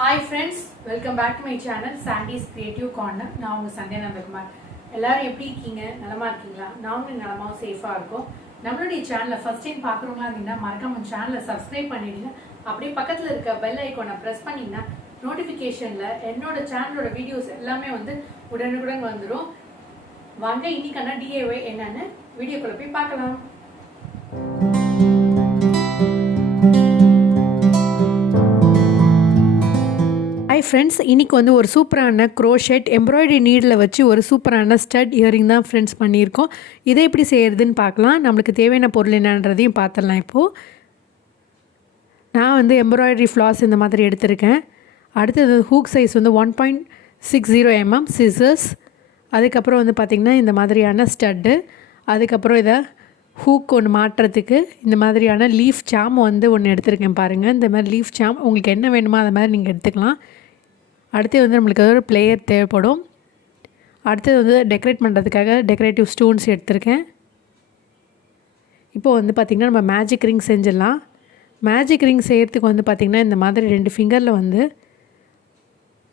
Hi friends, welcome back to my channel Sandy's Creative Corner. நான் உங்க சந்தியா நந்தகுமார். எல்லாரும் எப்படி இருக்கீங்க? நலமா இருக்கீங்களா? நானும் நலமா சேஃபா இருக்கோம். நம்மளுடைய சேனலை ஃபர்ஸ்ட் டைம் பார்க்குறவங்களா இருந்தீங்கன்னா மறக்காம சேனலை சப்ஸ்கிரைப் பண்ணிடுங்க. அப்படியே பக்கத்துல இருக்க பெல் ஐகானை பிரஸ் பண்ணீங்கன்னா நோட்டிஃபிகேஷன்ல என்னோட சேனலோட வீடியோஸ் எல்லாமே வந்து உடனுக்குடன் வந்துடும். வாங்க இன்னைக்கான DIY என்னன்னு வீடியோக்குள்ள போய் பார்க்கலாம். Hi friends, இன்னைக்கு வந்து ஒரு சூப்பரான crochet embroidery needle வச்சு ஒரு சூப்பரான stud earring தான் friends பண்ணியிருக்கோம். இதை எப்படி செய்யறதுன்னு பார்க்கலாம். நமக்கு தேவையான பொருள் என்னன்றதையும் பார்த்துடலாம் இப்போ. நான் வந்து embroidery floss இந்த மாதிரி எடுத்திருக்கேன். அடுத்தது hook size வந்து 1.60 mm scissors. அதுக்கப்புறம் வந்து பார்த்திங்கன்னா இந்த மாதிரியான ஸ்டட்டு. அதுக்கப்புறம் இதை ஹூக் ஒன்று மாட்டுறதுக்கு இந்த மாதிரியான லீஃப் சாம் வந்து ஒன்று எடுத்திருக்கேன் பாருங்கள். இந்த மாதிரி லீஃப் சாம் உங்களுக்கு என்ன வேணுமோ அது மாதிரி நீங்கள் எடுத்துக்கலாம். அடுத்து வந்து நம்மளுக்கு ஒரு பிளேயர் தேவைப்படும். அடுத்தது வந்து டெக்கரேட் பண்ணுறதுக்காக டெக்கரேட்டிவ் ஸ்டோன்ஸ் எடுத்திருக்கேன். இப்போது வந்து பார்த்திங்கன்னா நம்ம மேஜிக் ரிங் செஞ்சிடலாம். மேஜிக் ரிங் செய்கிறதுக்கு வந்து பார்த்திங்கன்னா இந்த மாதிரி 2 ஃபிங்கரில் வந்து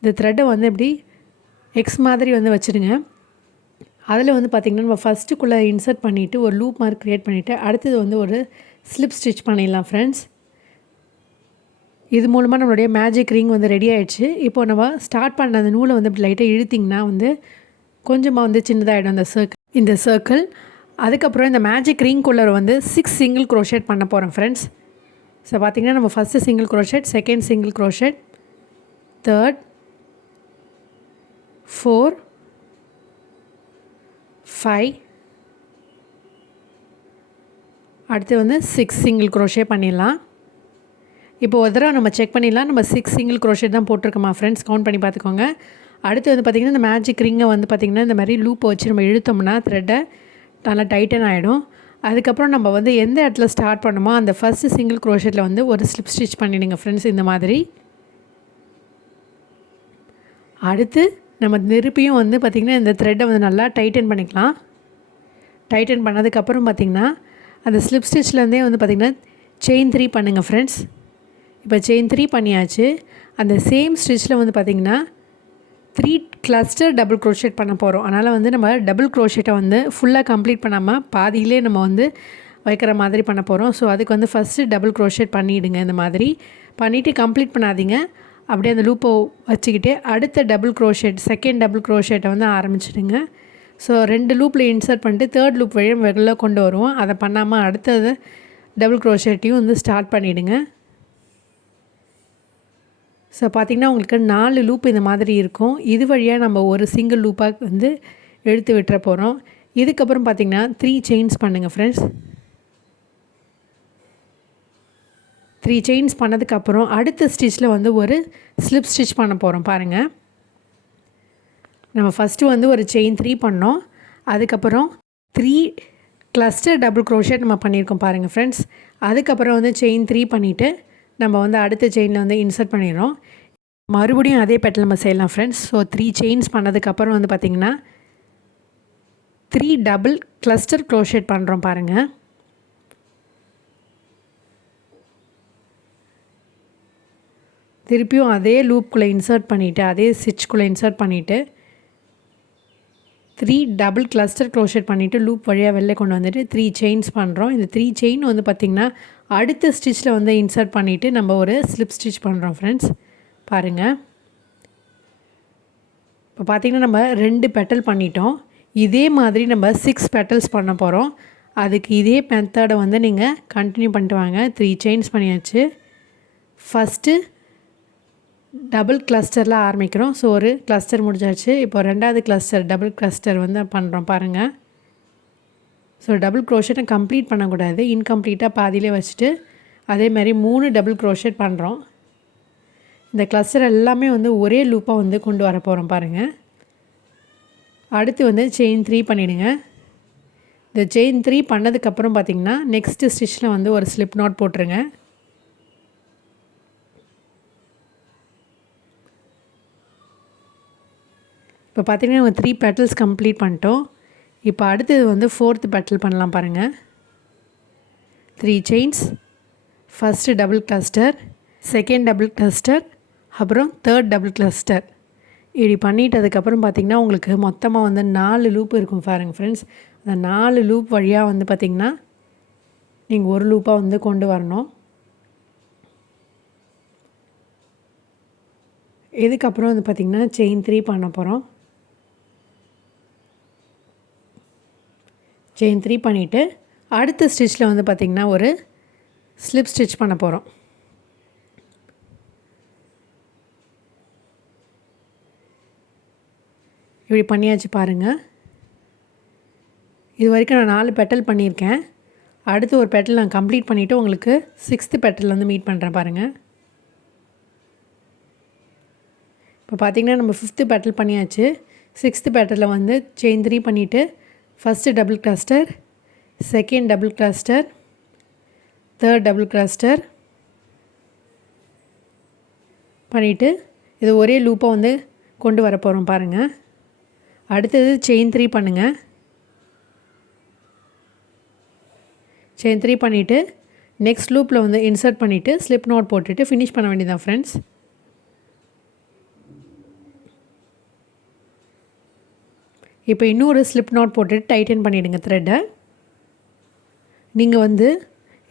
இந்த த்ரெட்டை வந்து இப்படி எக்ஸ் மாதிரி வந்து வச்சுருங்க. அதில் வந்து பார்த்திங்கன்னா நம்ம ஃபஸ்ட்டுக்குள்ளே இன்சர்ட் பண்ணிவிட்டு ஒரு லூப் மார்க் க்ரியேட் பண்ணிவிட்டு அடுத்தது வந்து ஒரு ஸ்லிப் ஸ்டிச் பண்ணிடலாம் ஃப்ரெண்ட்ஸ். இது மூலமாக நம்மளுடைய மேஜிக் ரிங் வந்து ரெடி ஆகிடுச்சு. இப்போது நம்ம ஸ்டார்ட் பண்ண அந்த நூலை வந்து இப்படி லைட்டாக இழுத்திங்கன்னா வந்து கொஞ்சமாக வந்து சின்னதாகிடும் இந்த சர்க்கிள். அதுக்கப்புறம் இந்த மேஜிக் ரிங்குள்ளே வந்து 6 சிங்கிள் க்ரோஷேட் பண்ண போகிறோம் ஃப்ரெண்ட்ஸ். ஸோ பார்த்திங்கன்னா நம்ம first single crochet, second single crochet, third, 4, 5, அடுத்து வந்து 6 சிங்கிள் க்ரோஷே பண்ணிடலாம். இப்போ ஒரு தடவை நம்ம செக் பண்ணிடலாம். நம்ம 6 சிங்கிள் க்ரோஷேட் தான் போட்டிருக்கோமா ஃப்ரெண்ட்ஸ், கவுண்ட் பண்ணி பார்த்துக்கோங்க. அடுத்து வந்து பார்த்திங்கன்னா இந்த மேஜிக் ரிங்கை வந்து பார்த்திங்கன்னா இந்த மாதிரி லூப்பை வச்சு நம்ம இழுத்தோம்னா த்ரெட்டை நல்லா டைட்டன் ஆகிடும். அதுக்கப்புறம் நம்ம வந்து எந்த இடத்துல ஸ்டார்ட் பண்ணோமோ அந்த ஃபஸ்ட்டு சிங்கிள் க்ரோஷேட்டில் வந்து ஒரு ஸ்லிப் ஸ்டிச் பண்ணிவிடுங்க ஃப்ரெண்ட்ஸ் இந்த மாதிரி. அடுத்து நம்ம திருப்பியும் வந்து பார்த்திங்கன்னா இந்த த்ரெட்டை வந்து நல்லா டைட்டன் பண்ணிக்கலாம். டைட்டன் பண்ணதுக்கப்புறம் பார்த்திங்கன்னா அந்த ஸ்லிப் ஸ்டிச்லேருந்தே வந்து பார்த்திங்கன்னா செயின் 3 பண்ணுங்கள் ஃப்ரெண்ட்ஸ். இப்போ செயின் 3 பண்ணியாச்சு. அந்த சேம் ஸ்டிச்சில் வந்து பார்த்திங்கன்னா 3 கிளஸ்டர் டபுள் க்ரோஷேட் பண்ண போகிறோம். அதனால் வந்து நம்ம டபுள் க்ரோஷேட்டை வந்து ஃபுல்லாக கம்ப்ளீட் பண்ணாமல் பாதியிலே நம்ம வந்து வைக்கிற மாதிரி பண்ண போகிறோம். ஸோ அதுக்கு வந்து ஃபஸ்ட்டு டபுள் க்ரோஷேட் பண்ணிவிடுங்க இந்த மாதிரி. பண்ணிவிட்டு கம்ப்ளீட் பண்ணாதீங்க, அப்படியே அந்த லூப்பை வச்சுக்கிட்டு அடுத்த டபுள் க்ரோஷேட், செகண்ட் டபுள் க்ரோஷேட்டை வந்து ஆரம்பிச்சிடுங்க. ஸோ 2 லூப்பில் இன்சர்ட் பண்ணிட்டு தேர்ட் லூப் வழியாக வெளில கொண்டு வருவோம். அதை பண்ணாமல் அடுத்தது டபுள் க்ரோஷேட்டையும் வந்து ஸ்டார்ட் பண்ணிவிடுங்க. ஸோ பார்த்திங்கன்னா உங்களுக்கு 4 லூப் இந்த மாதிரி இருக்கும். இது வழியாக நம்ம ஒரு சிங்கிள் லூப்பாக வந்து எடுத்து விட்டுற போகிறோம். இதுக்கப்புறம் பார்த்திங்கன்னா 3 செயின்ஸ் பண்ணுங்கள் ஃப்ரெண்ட்ஸ். 3 செயின்ஸ் பண்ணதுக்கப்புறம் அடுத்த ஸ்டிச்சில் வந்து ஒரு ஸ்லிப் ஸ்டிச் பண்ண போகிறோம் பாருங்கள். நம்ம ஃபஸ்ட்டு வந்து ஒரு செயின் 3 பண்ணோம். அதுக்கப்புறம் 3 கிளஸ்டர் டபுள் க்ரோஷேட் நம்ம பண்ணியிருக்கோம் பாருங்கள் ஃப்ரெண்ட்ஸ். அதுக்கப்புறம் வந்து செயின் 3 பண்ணிவிட்டு நம்ம வந்து அடுத்த செயினில் வந்து இன்சர்ட் பண்ணிடுறோம். மறுபடியும் அதே பேட்டர்ன் நம்ம செய்யலாம் ஃப்ரெண்ட்ஸ். ஸோ 3 செயின்ஸ் பண்ணதுக்கப்புறம் வந்து பார்த்திங்கன்னா 3 டபுள் கிளஸ்டர் க்ரோஷேட் பண்ணுறோம் பாருங்கள். திருப்பியும் அதே லூப்புக்குள்ளே இன்சர்ட் பண்ணிவிட்டு அதே ஸ்டிச்சுக்குள்ளே இன்சர்ட் பண்ணிவிட்டு 3 டபுள் கிளஸ்டர் க்ரோஷேட் பண்ணிவிட்டு லூப் வழியாக வெளில கொண்டு வந்துட்டு 3 செயின்ஸ் பண்ணுறோம். இந்த 3 செயின் வந்து பார்த்திங்கன்னா அடுத்த ஸ்டிச்சில் வந்து இன்சர்ட் பண்ணிவிட்டு நம்ம ஒரு ஸ்லிப் ஸ்டிச் பண்ணுறோம் ஃப்ரெண்ட்ஸ் பாருங்கள். இப்போ பார்த்திங்கன்னா நம்ம 2 பெட்டல் பண்ணிட்டோம். இதே மாதிரி நம்ம 6 பெட்டல்ஸ் பண்ண போகிறோம். அதுக்கு இதே மெத்தடை வந்து நீங்கள் கண்டினியூ பண்ணிட்டு வாங்க. 3 செயின்ஸ் பண்ணியாச்சு. ஃபஸ்ட்டு டபுள் கிளஸ்டரில் ஆரம்பிக்கிறோம். ஸோ ஒரு கிளஸ்டர் முடிஞ்சாச்சு. இப்போ 2வது கிளஸ்டர் டபுள் கிளஸ்டர் வந்து பண்ணுறோம் பாருங்கள். ஸோ டபுள் க்ரோஷேட்டை கம்ப்ளீட் பண்ணக்கூடாது, இன்கம்ப்ளீட்டாக பாதியிலே வச்சுட்டு அதே மாதிரி 3 டபுள் க்ரோஷேட் பண்ணுறோம். இந்த கிளஸ்டர் எல்லாமே வந்து ஒரே லூப்பாக வந்து கொண்டு வர போகிறோம் பாருங்கள். அடுத்து வந்து செயின் 3 பண்ணிவிடுங்க. இந்த செயின் 3 பண்ணதுக்கப்புறம் பார்த்திங்கன்னா நெக்ஸ்ட்டு ஸ்டிச்சில் வந்து ஒரு ஸ்லிப் நாட் போட்டுருங்க. இப்போ பார்த்திங்கன்னா நம்ம 3 பெட்டல்ஸ் கம்ப்ளீட் பண்ணிட்டோம். இப்போ அடுத்தது வந்து 4th பெட்டல் பண்ணலாம் பாருங்கள். 3 chains, first double cluster, second double cluster, அப்புறம் தேர்ட் டபுள் கிளஸ்டர். இப்படி பண்ணிட்டதுக்கப்புறம் பார்த்திங்கன்னா உங்களுக்கு மொத்தமாக வந்து 4 லூப் இருக்கும் பாருங்கள் ஃப்ரெண்ட்ஸ். அந்த 4 லூப் வழியாக வந்து பார்த்திங்கன்னா நீங்கள் ஒரு லூப்பாக வந்து கொண்டு வரணும். இதுக்கப்புறம் வந்து பார்த்திங்கன்னா செயின் 3 பண்ண போகிறோம். செயின் 3 பண்ணிவிட்டு அடுத்த ஸ்டிச்சில் வந்து பார்த்திங்கன்னா ஒரு ஸ்லிப் ஸ்டிச் பண்ண போகிறோம். இப்படி பண்ணியாச்சு பாருங்கள். இது வரைக்கும் நான் 4 பெட்டல் பண்ணியிருக்கேன். அடுத்து ஒரு பெட்டல் நான் கம்ப்ளீட் பண்ணிவிட்டு உங்களுக்கு 6th பெட்டல் வந்து மீட் பண்ணுறேன் பாருங்கள். இப்போ பார்த்திங்கன்னா நம்ம 5th பெட்டல் பண்ணியாச்சு. 6th பெட்டலில் வந்து செயின் 3 பண்ணிவிட்டு first double cluster, second double cluster, third double cluster பண்ணிவிட்டு இது ஒரே லூப்பாக வந்து கொண்டு வர போகிறோம் பாருங்கள். அடுத்தது செயின் 3 பண்ணுங்கள். செயின் 3 பண்ணிவிட்டு நெக்ஸ்ட் லூப்பில் வந்து இன்சர்ட் பண்ணிவிட்டு ஸ்லிப் நோட் போட்டுட்டு ஃபினிஷ் பண்ண வேண்டியதான் ஃப்ரெண்ட்ஸ். இப்போ இன்னொரு ஸ்லிப் நோட் போட்டுட்டு டைட்டன் பண்ணிவிடுங்க த்ரெட்டை. நீங்கள் வந்து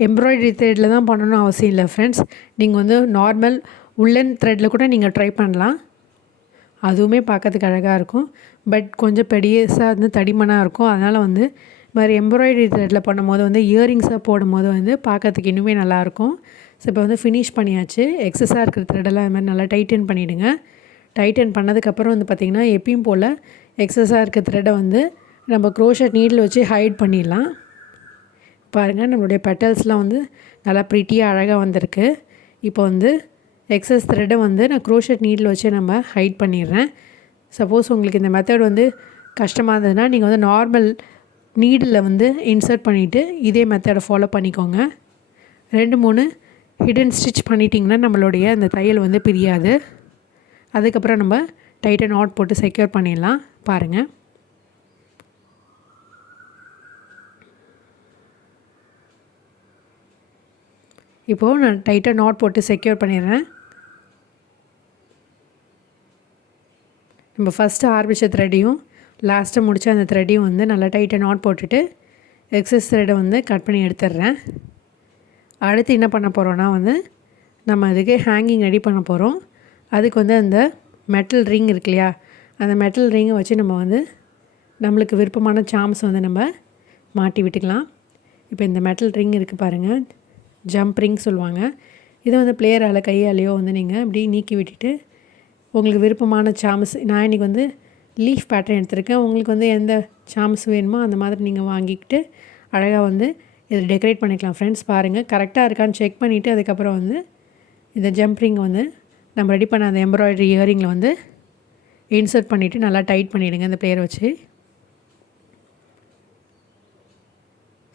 எம்ப்ராய்டரி த்ரெட்டில் தான் பண்ணணும்னு அவசியம் இல்லை ஃப்ரெண்ட்ஸ். நீங்கள் வந்து நார்மல் உள்ளன் த்ரெட்டில் கூட நீங்கள் ட்ரை பண்ணலாம். அதுவுமே பார்க்கறதுக்கு அழகாக இருக்கும். பட் கொஞ்சம் பெடியஸாக வந்து தடிமனாக இருக்கும். அதனால் வந்து இது மாதிரி எம்ப்ராய்டரி த்ரெட்டில் பண்ணும்போது வந்து இயரிங்ஸாக போடும்போது வந்து பார்க்கறதுக்கு இன்னுமே நல்லாயிருக்கும். ஸோ இப்போ வந்து ஃபினிஷ் பண்ணியாச்சு. எக்ஸஸாக இருக்கிற த்ரெட்டெல்லாம் இது மாதிரி நல்லா டைட்டன் பண்ணிவிடுங்க. டைட்டன் பண்ணதுக்கப்புறம் வந்து பார்த்திங்கன்னா எப்பயும் போல் எக்ஸஸாக இருக்க த்ரெட்டை வந்து நம்ம க்ரோஷட் நீடில் வச்சு ஹைட் பண்ணிடலாம். பாருங்கள் நம்மளுடைய பெட்டல்ஸ்லாம் வந்து நல்லா ப்ரிட்டியாக அழகாக வந்திருக்கு. இப்போ வந்து எக்ஸஸ் த்ரெட்டை வந்து நான் க்ரோஷட் நீடில் வச்சு நம்ம ஹைட் பண்ணிடுறேன். சப்போஸ் உங்களுக்கு இந்த மெத்தட் வந்து கஷ்டமாக இருந்ததுன்னா நீங்கள் வந்து நார்மல் நீடில் வந்து இன்சர்ட் பண்ணிவிட்டு இதே மெத்தடை ஃபாலோ பண்ணிக்கோங்க. 2-3 ஹிடன் ஸ்டிச் பண்ணிட்டிங்கன்னா நம்மளுடைய அந்த தையல் வந்து பிரியாது. அதுக்கப்புறம் நம்ம டைட்டன் நாட் போட்டு செக்யூர் பண்ணிடலாம். பாருங்கள். இப்போது நான் டைட்டன் நாட் போட்டு செக்யூர் பண்ணிடுறேன். நம்ம ஃபஸ்ட்டு ஆரம்பித்த த்ரெட்டையும் லாஸ்ட்டாக முடித்த அந்த த்ரெட்டையும் வந்து நல்லா டைட்டன் நாட் போட்டுட்டு எக்ஸஸ் த்ரெட்டை வந்து கட் பண்ணி எடுத்துடுறேன். அடுத்து என்ன பண்ண போகிறோன்னா வந்து நம்ம அதுக்கு ஹேங்கிங் ரெடி பண்ண போகிறோம். அதுக்கு வந்து அந்த மெட்டல் ரிங் இருக்கு இல்லையா, அந்த மெட்டல் ரிங்கை வச்சு நம்ம வந்து நம்மளுக்கு விருப்பமான சாம்ஸ் வந்து நம்ம மாட்டி விட்டுக்கலாம். இப்போ இந்த மெட்டல் ரிங் இருக்குது பாருங்கள், ஜம்ப் ரிங் சொல்லுவாங்க. இதை வந்து பிளேயரால் கையாலேயோ வந்து நீங்கள் இப்படி நீக்கி விட்டுட்டு உங்களுக்கு விருப்பமான சாம்ஸ், நான் இன்றைக்கி வந்து லீஃப் பேட்டர்ன் எடுத்திருக்கேன். உங்களுக்கு வந்து எந்த சாம்ஸ் வேணுமோ அந்த மாதிரி நீங்கள் வாங்கிக்கிட்டு அழகாக வந்து இதை டெக்கரேட் பண்ணிக்கலாம் ஃப்ரெண்ட்ஸ். பாருங்கள் கரெக்டாக இருக்கான்னு செக் பண்ணிவிட்டு அதுக்கப்புறம் வந்து இந்த ஜம்ப் ரிங் வந்து நம்ம ரெடி பண்ண அந்த எம்ப்ராய்டரி இயரிங்கில் வந்து இன்சர்ட் பண்ணிவிட்டு நல்லா டைட் பண்ணிவிடுங்க இந்த பிளேயரை வச்சு.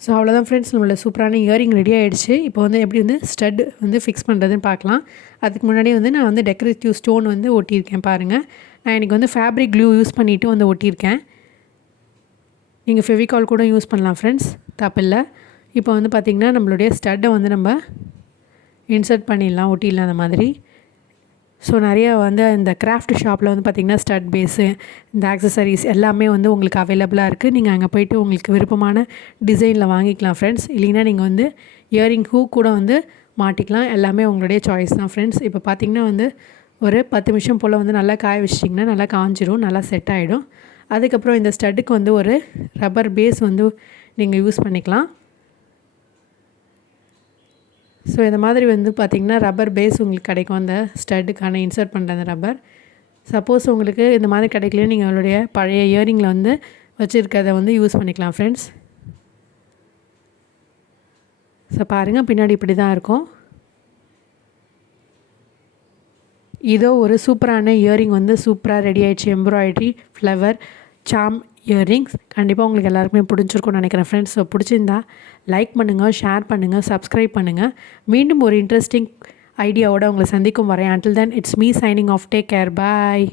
ஸோ அவ்வளோதான் ஃப்ரெண்ட்ஸ், நம்மளோட சூப்பரான இயரிங் ரெடி ஆகிடுச்சு. இப்போ வந்து எப்படி வந்து ஸ்டட் வந்து ஃபிக்ஸ் பண்ணுறதுன்னு பார்க்கலாம். அதுக்கு முன்னாடி வந்து நான் வந்து டெக்கரேட்டிவ் ஸ்டோன் வந்து ஒட்டியிருக்கேன் பாருங்கள். நான் இன்றைக்கி வந்து ஃபேப்ரிக் க்ளூ யூஸ் பண்ணிவிட்டு வந்து ஒட்டியிருக்கேன். நீங்கள் ஃபெவிகால் கூட யூஸ் பண்ணலாம் ஃப்ரெண்ட்ஸ், தப்பில்லை. இப்போ வந்து பார்த்திங்கன்னா நம்மளுடைய ஸ்டட்டை வந்து நம்ம இன்சர்ட் பண்ணிடலாம், ஒட்டிடலாம் அந்த மாதிரி. ஸோ நிறையா வந்து இந்த கிராஃப்ட் ஷாப்பில் வந்து பார்த்திங்கன்னா ஸ்டட் பேஸு, இந்த ஆக்சசரிஸ் எல்லாமே வந்து உங்களுக்கு அவைலபிளாக இருக்குது. நீங்கள் அங்கே போய்ட்டு உங்களுக்கு விருப்பமான டிசைனில் வாங்கிக்கலாம் ஃப்ரெண்ட்ஸ். இல்லைன்னா நீங்கள் வந்து இயரிங் ஹூக் கூட வந்து மாட்டிக்கலாம். எல்லாமே உங்களுடைய சாய்ஸ் தான் ஃப்ரெண்ட்ஸ். இப்போ பார்த்திங்கன்னா வந்து ஒரு 10 நிமிஷம் போல் வந்து நல்லா காய வச்சிட்டிங்கன்னா நல்லா காஞ்சிரும், நல்லா செட் ஆகிடும். அதுக்கப்புறம் இந்த ஸ்டட்டுக்கு வந்து ஒரு ரப்பர் பேஸ் வந்து நீங்கள் யூஸ் பண்ணிக்கலாம். ஸோ இந்த மாதிரி வந்து பார்த்திங்கன்னா ரப்பர் பேஸ் உங்களுக்கு கிடைக்கும் அந்த ஸ்டட்டுக்கான இன்சர்ட் பண்ணுற அந்த ரப்பர். சப்போஸ் உங்களுக்கு இந்த மாதிரி கிடைக்கலையும் நீங்கள் உங்களுடைய பழைய இயரிங்கில் வந்து வச்சுருக்கிறத வந்து யூஸ் பண்ணிக்கலாம் ஃப்ரெண்ட்ஸ். ஸோ பாருங்கள் பின்னாடி இப்படி தான் இருக்கும். இதோ ஒரு சூப்பரான இயரிங் வந்து சூப்பராக ரெடி ஆகிடுச்சு. எம்ப்ராய்டரி ஃப்ளவர் சாம் இயரிங்ஸ் கண்டிப்பாக உங்களுக்கு எல்லாருக்குமே பிடிச்சிருக்கும்னு நினைக்கிறேன் ஃப்ரெண்ட்ஸ். ஸோ பிடிச்சிருந்தா லைக் பண்ணுங்கள், ஷேர் பண்ணுங்கள், சப்ஸ்கிரைப் பண்ணுங்கள். மீண்டும் ஒரு இன்ட்ரெஸ்டிங் ஐடியாவோடு உங்களை சந்திக்கும் வரேன். Until then, it's me signing off. Take care. Bye.